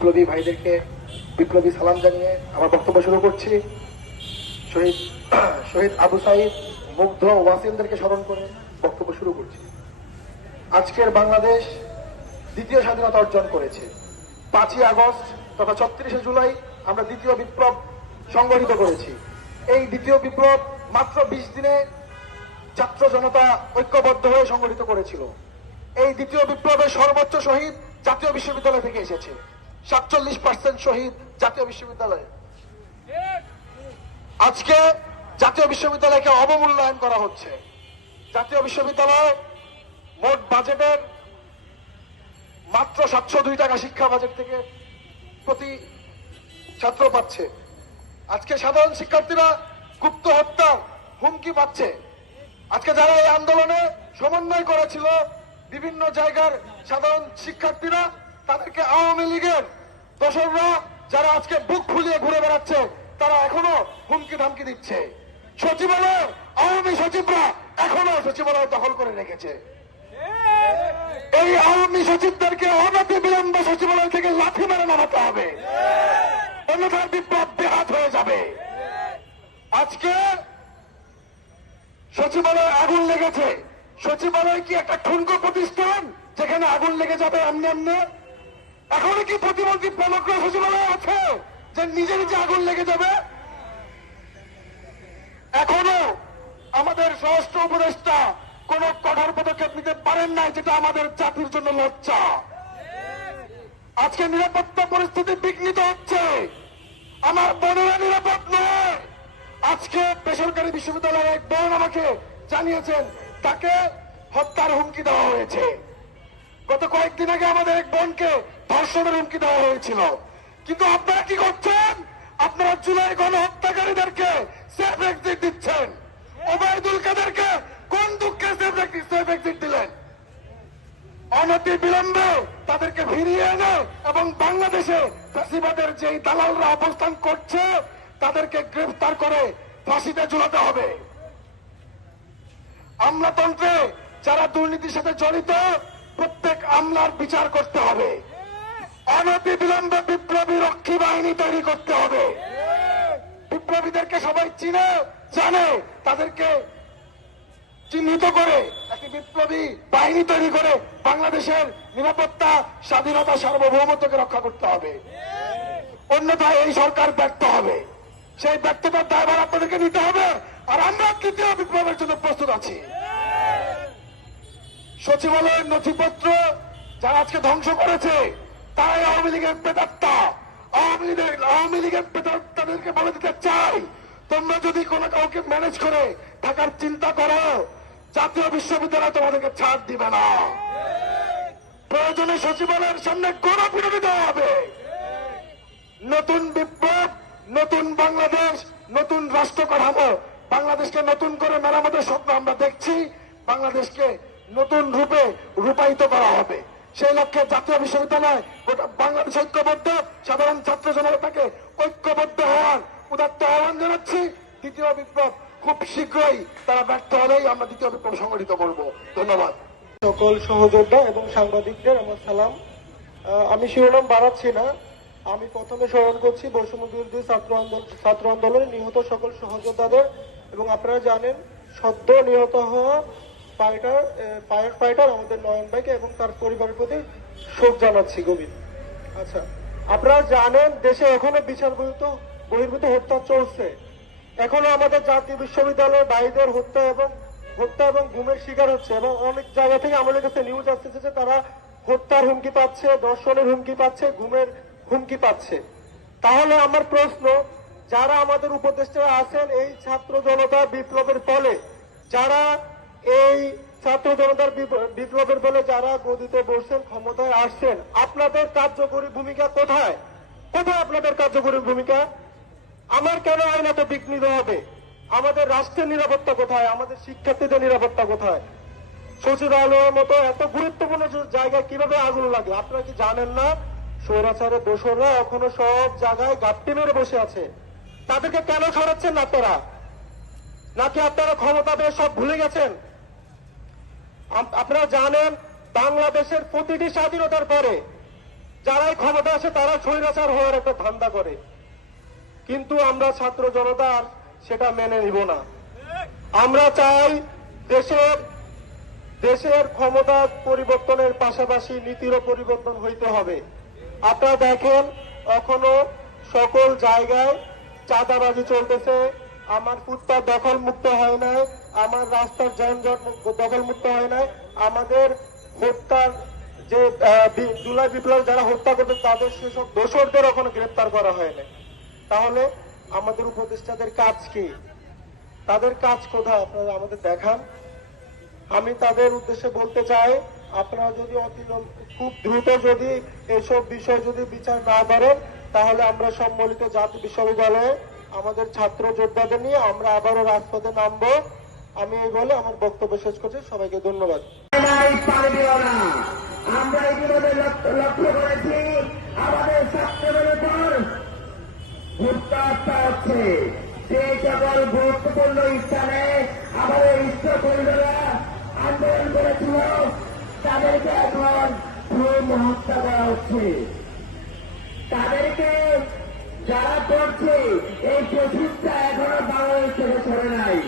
বিপ্লবী ভাইদেরকে বিপ্লবী সালাম জানিয়ে আমার বক্তব্য শুরু করছি। শহীদ শহীদ আবু সাইদ, মুগ্ধ, ওয়াসিমদেরকে স্মরণ করে বক্তব্য শুরু করছি। আজকের বাংলাদেশ দ্বিতীয় স্বাধীনতা অর্জন করেছে। 5ই আগস্ট তথা 36শে জুলাই আমরা দ্বিতীয় বিপ্লব সংগঠিত করেছি। এই দ্বিতীয় বিপ্লব মাত্র 20 দিনে ছাত্র জনতা ঐক্যবদ্ধ হয়ে সংগঠিত করেছিল। এই দ্বিতীয় বিপ্লবের সর্বোচ্চ শহীদ জাতীয় বিশ্ববিদ্যালয় থেকে এসেছে। 47% শহীদ জাতীয় বিশ্ববিদ্যালয়ে। আজকে জাতীয় বিশ্ববিদ্যালয়কে অবমূল্যায়ন করা হচ্ছে। জাতীয় বিশ্ববিদ্যালয় মোট বাজেটের মাত্র 702 টাকা শিক্ষা বাজেট থেকে প্রতি ছাত্র পাচ্ছে। আজকে সাধারণ শিক্ষার্থীরা গুপ্ত হত্যার হুমকি পাচ্ছে। আজকে যারা এই আন্দোলনে সমন্বয় করেছিল বিভিন্ন জায়গার সাধারণ শিক্ষার্থীরা, তাদেরকে আওয়ামী লীগের দোসররা যারা আজকে বুক ফুলিয়ে ঘুরে বেড়াচ্ছে, তারা এখনো হুমকি ধামকি দিচ্ছে। সচিবালয় আওয়ামী সচিবরা এখনো সচিবালয় দখল করে রেখেছে। এই আওয়ামী সচিবদেরকে অনতি বিলম্বে সচিবালয় থেকে লাঠি মেরে নামাতে হবে, অন্যথায় বিপ্লব বেহাত হয়ে যাবে। আজকে সচিবালয়ে আগুন লেগেছে। সচিবালয় কি একটা ঠুনকো প্রতিষ্ঠান যেখানে আগুন লেগে যাবে এমনি এমনি? এখনো কি প্রতিমন্ত্রী প্রণকরা সচিবালয় আছে যে নিজে নিজে আগুন লেগে যাবে? এখনো আমাদের স্বরাষ্ট্র উপদেষ্টা কোন কঠোর পদক্ষেপ নিতে পারেন নাই, যেটা আমাদের জাতির জন্য লজ্জা। আজকে নিরাপত্তা পরিস্থিতি বিঘ্নিত হচ্ছে। আমার বোনেরা নিরাপদ নয়। আজকে বেসরকারি বিশ্ববিদ্যালয়ের এক বোন আমাকে জানিয়েছেন তাকে হত্যার হুমকি দেওয়া হয়েছে। গত কয়েকদিন আগে আমাদের এক বোনকে ধর্ষণের হুমকি দেওয়া হয়েছিল। কিন্তু আপনারা কি করছেন? আপনারা জুলাই গণহত্যাকারীদেরকে সেফ এক্সিট দিচ্ছেন। ওবায়দুল কাদেরকে কোন দুঃখে সেফ এক্সিট দিলেন? অনতি বিলম্বে তাদেরকে ফিরিয়ে এনে এবং বাংলাদেশে ফ্যাসিবাদের যেই দালালরা অবস্থান করছে তাদেরকে গ্রেফতার করে ফাঁসিতে ঝুলাতে হবে। আমলাতন্ত্রে যারা দুর্নীতির সাথে জড়িত প্রত্যেক আমলার বিচার করতে হবে। অনতি বিলম্বে বিপ্লবী রক্ষী বাহিনী তৈরি করতে হবে। বিপ্লবীদেরকে সবাই চিনে জানে, তাদেরকে চিহ্নিত করে একটি বিপ্লবী বাহিনী তৈরি করে বাংলাদেশের নিরাপত্তা, স্বাধীনতা, সার্বভৌমত্বকে রক্ষা করতে হবে। অন্যথায় এই সরকার ব্যর্থ হবে। সেই ব্যর্থতার দায়ভার আপনাদেরকে নিতে হবে। আর আমরা তৃতীয় বিপ্লবের জন্য প্রস্তুত আছি। সচিবালয়ের নথিপত্র যারা আজকে ধ্বংস করেছে তারাই আওয়ামী লীগের প্রেতাত্মা। আওয়ামী লীগের প্রেতাত্মাদেরকে বলে দিতে চাই, তোমরা যদি কোনো কাউকে ম্যানেজ করে থাকার চিন্তা করো, জাতীয় বিশ্ববিদ্যালয় তোমাদেরকে ছাড় দিবে না। প্রয়োজনে সচিবালয়ের সামনে গণপিটুনি দেওয়া হবে। নতুন বিপ্লব, নতুন বাংলাদেশ, নতুন রাষ্ট্র কাঠামো, বাংলাদেশকে নতুন করে মেরামতের স্বপ্ন আমরা দেখছি। বাংলাদেশকে নতুন রূপে রূপায়িত করা হবে। সেই লক্ষ্যে জাতীয় বিশ্ববিদ্যালয় গোটা বাংলাদেশ ঐক্যবদ্ধ, সাধারণ ছাত্র জনতাকে ঐক্যবদ্ধ হওয়ার উদাত্ত আহ্বান জানাচ্ছি। দ্বিতীয় বিপ্লব খুব শীঘ্রই তারা ব্যর্থ হলেই আমরা দ্বিতীয় বিপ্লব সংগঠিত করব। ধন্যবাদ। সকল সহযোদ্ধা এবং সাংবাদিকদের আমার সালাম। আমি শিরোনাম বাড়াচ্ছি না। আমি প্রথমে স্মরণ করছি বৈষম্য বিরোধী ছাত্র আন্দোলনে নিহত সকল সহযোদ্ধাদের, এবং আপনারা জানেন সদ্য নিহত হওয়া ফায়ার ফাইটার আমাদের নয়ন ভাইকে এবং তার পরিবারের প্রতি শোক জানাচ্ছি গভীর। আচ্ছা, আপনারা জানেন দেশে এখনো বিচার বহির্ভূত হত্যা চলছে। এখনো আমাদের জাতীয় বিশ্ববিদ্যালয়ের ভাইদের হত্যা এবং গুমের শিকার হচ্ছে, এবং অনেক জায়গা থেকে আমাদের কাছে নিউজ আসতেছে যে তারা হত্যার হুমকি পাচ্ছে, ধর্ষণের হুমকি পাচ্ছে, গুমের হুমকি পাচ্ছে। তাহলে আমার প্রশ্ন, যারা আমাদের উপদেষ্টারা আছেন এই ছাত্র জনতা বিপ্লবের ফলে, যারা এই ছাত্র জনতার বিপ্লবের ফলে যারা গদিতে বসছেন, ক্ষমতায় আসছেন, আপনাদের কার্যকরী ভূমিকা কোথায়? কোথায় আপনাদের কার্যকরী ভূমিকা? আমার কেন আইন এত বিঘ্নিত হবে? আমাদের রাষ্ট্রের নিরাপত্তা কোথায়? আমাদের শিক্ষার্থীদের নিরাপত্তা কোথায়? সচিবালয়ের মতো এত গুরুত্বপূর্ণ জায়গায় কিভাবে আগুন লাগে? আপনারা কি জানেন না স্বৈরাচারের দোসররা এখনো সব জায়গায় গাপ্পি মেরে বসে আছে? তাদেরকে কেন সরাচ্ছেন না আপনারা? নাকি আপনারা ক্ষমতা পেয়ে সব ভুলে গেছেন? আপনারা জানেন বাংলাদেশের প্রতিটি স্বাধীনতার পরে যারাই ক্ষমতা আসে তারা স্বৈরাচার হওয়ার একটা ধান্দা করে, কিন্তু আমরা ছাত্র জনতা আর সেটা মেনে নিব না। আমরা চাই দেশের ক্ষমতা পরিবর্তনের পাশাপাশি নীতিরও পরিবর্তন হইতে হবে। আপনারা দেখেন এখনো সকল জায়গায় চাঁদাবাজি চলতেছে, আমার ফুটপাত দখল মুক্ত হয় নাই, আমার রাস্তার যানজট দখল মুক্ত হয় নাই, আমাদের হত্যার যে জুলাই বিপ্লব যারা হত্যা করতে তাদের সেসব দোষরদের এখনো গ্রেপ্তার করা হয় নাই। তাহলে আমাদের উপদেষ্টাদের কাজ কি? তাদের কাজ কোথায় আপনারা আমাদের দেখান। আমি তাদের উদ্দেশ্যে বলতে চাই, আপনারা যদি খুব দ্রুত যদি এসব বিষয় যদি বিচার না করেন, তাহলে আমরা সম্মিলিত জাতীয় বিশ্ববিদ্যালয়ে আমাদের ছাত্র যোদ্ধাদের নিয়ে আমরা আবারও রাজপথে নামবো। আমি এই বলে আমার বক্তব্য শেষ করছি। সবাইকে ধন্যবাদ। আমরা ইতিমধ্যে লক্ষ্য করেছি আমাদের ছাত্রদের উপর হত্যা হচ্ছে। যে সকল গুরুত্বপূর্ণ স্থানে আমাদের ইষ্টকর্মীরা আন্দোলন করেছিল তাদেরকে এখন হত্যা করা হচ্ছে। তাদেরকে যারা করছে এই প্রচেষ্টা এখনো বাংলাদেশ থেকে সরে নাই।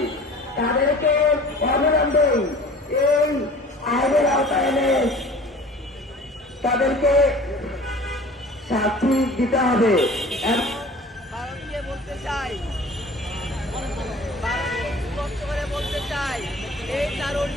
তাদেরকে অবিলম্বে এই আইনের আওতায় এনে তাদেরকে শাস্তি দিতে হবে। ভারতকে বলতে চাই, ভারতকে স্পষ্ট করে বলতে চাই, এই কারণ